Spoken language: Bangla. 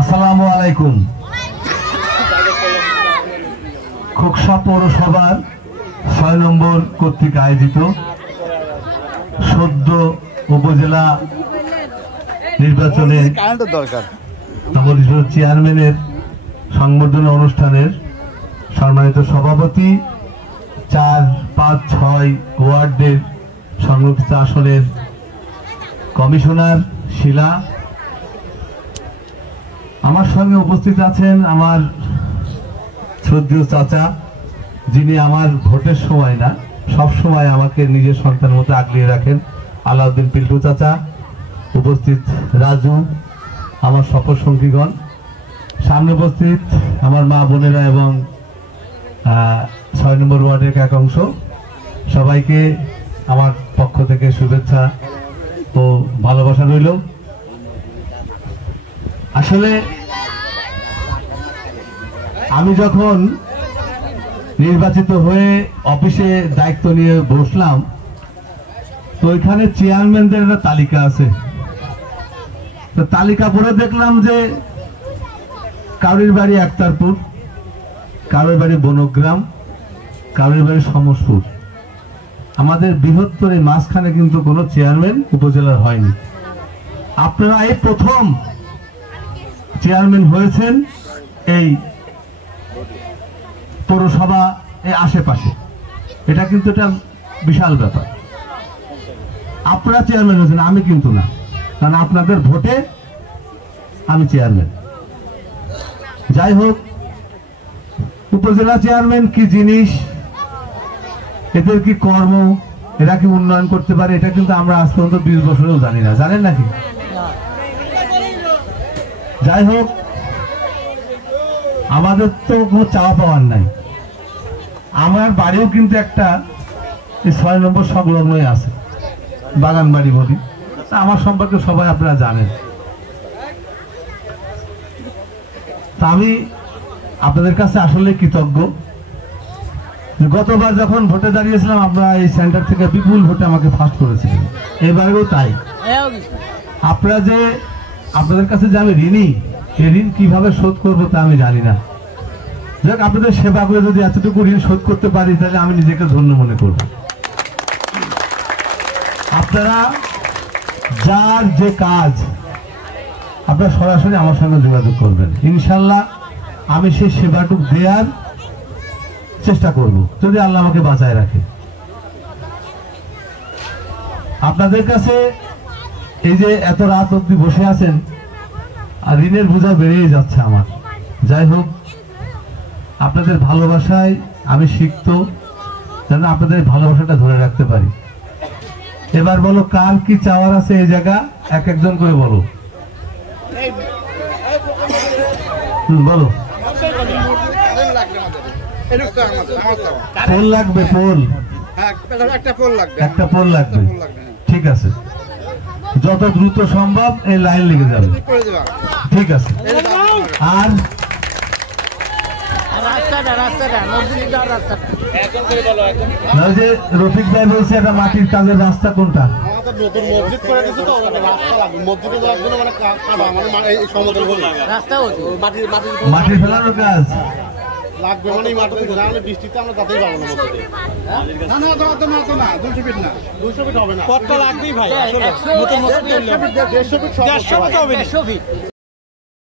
আসসালামু আলাইকুম। খোকসা পৌরসভার ৬ নম্বর কর্তৃক আয়োজিত সদ্য উপজেলা নির্বাচনে নবনির্বাচিত চেয়ারম্যানের সংবর্ধনা অনুষ্ঠানের সম্মানিত সভাপতি, ৪, ৫, ৬ ওয়ার্ডের সংরক্ষিত আসনের কমিশনার শিলা, আমার সঙ্গে উপস্থিত আছেন আমার শ্রদ্ধেয় চাচা, যিনি আমার ভোটের সময় না সব সময় আমাকে নিজের সন্তানের মতো আগলিয়ে রাখেন, আলাউদ্দিন পিল্টু চাচা, উপস্থিত রাজু, আমার সফর সঙ্গীগণ, সামনে উপস্থিত আমার মা বোনেরা এবং ৬ নম্বর ওয়ার্ডের একাংশ, সবাইকে আমার পক্ষ থেকে শুভেচ্ছা ও ভালোবাসা রইল। আসলে আমি যখন নির্বাচিত হয়ে অফিসে দায়িত্ব নিয়ে বসলাম, তো ওইখানে চেয়ারম্যানদের একটা তালিকা আছে। তো তালিকা পড়ে দেখলাম যে কারোর বাড়ি একতারপুর, কারোর বাড়ি বনগ্রাম, কারোর বাড়ি সমসপুর। আমাদের বৃহত্তর এই মাঝখানে কিন্তু কোনো চেয়ারম্যান উপজেলার হয়নি। আপনারা এই প্রথম চেয়ারম্যান হয়েছেন এই পৌরসভা এই আশেপাশে, এটা কিন্তু একটা বিশাল ব্যাপার। আপনারা চেয়ারম্যান হয়েছেন, আমি কিন্তু না, কারণ আপনাদের ভোটে আমি চেয়ারম্যান। যাই হোক, উপজেলা চেয়ারম্যান কি জিনিস, এদের কি কর্ম, এরা কি উন্নয়ন করতে পারে, এটা কিন্তু আমরা আজ পর্যন্ত 20 বছরেও জানি না। জানেন নাকি? যাই হোক, আমাদের তো কোনো চাওয়া পাওয়ার নাই। আমার বাড়িও কিন্তু একটা ৬ নম্বর সংলগ্নই আছে, বাগান বাড়ি বলি। আমার সম্পর্কে সবাই আপনারা জানেন। তা আমি আপনাদের কাছে আসলে কৃতজ্ঞ। গতবার যখন ভোটে দাঁড়িয়েছিলাম, আপনারা এই সেন্টার থেকে বিপুল ভোটে আমাকে ফার্স্ট করেছিলেন, এবারেও তাই। আপনারা যে আপনাদের কাছে যে আমি ঋণী, এই ঋণ কিভাবে শোধ করবো তা আমি জানি না। যাক, আপনাদের সেবা করে যদি এতটুকু ঋণ শোধ করতে পারি, তাহলে আমি নিজেকে ধন্য মনে করব। আপনারা যার যে কাজ, আপনারা সরাসরি আমার সঙ্গে যোগাযোগ করবেন, ইনশাল্লাহ আমি সেই সেবাটুক দেওয়ার চেষ্টা করব, যদি আল্লাহ আমাকে বাঁচায় রাখে। আপনাদের কাছে এই যে এত রাত অবধি বসে আছেন, আর ঋণের বোঝা বেড়েই যাচ্ছে আমার। যাই হোক, আপনাদের ভালোবাসায় আমি শিখত, যেন আপনাদের ভালোবাসাটা ধরে রাখতে পারি। এবার বলো, কার কি চাওয়ার আছে এই জায়গা, এক একজন করে বলো। বলো, পোল লাগবে? পোল একটা পোল লাগবে, ঠিক আছে। যত দ্রুত সম্ভব এই লাইন লেগে যাবে, ঠিক আছে। আর রফিক ভাই বলছে একটা মাটির কাজের রাস্তা কোনটা? মাটির ফেলানোর কাজ লাগবে, মানে বৃষ্টিতে আমরা তাতেই পাবো না। 200 ফিট না, 200 ফিট হবে না, কত লাগবেই ভাই, 150 ফিট হবে না।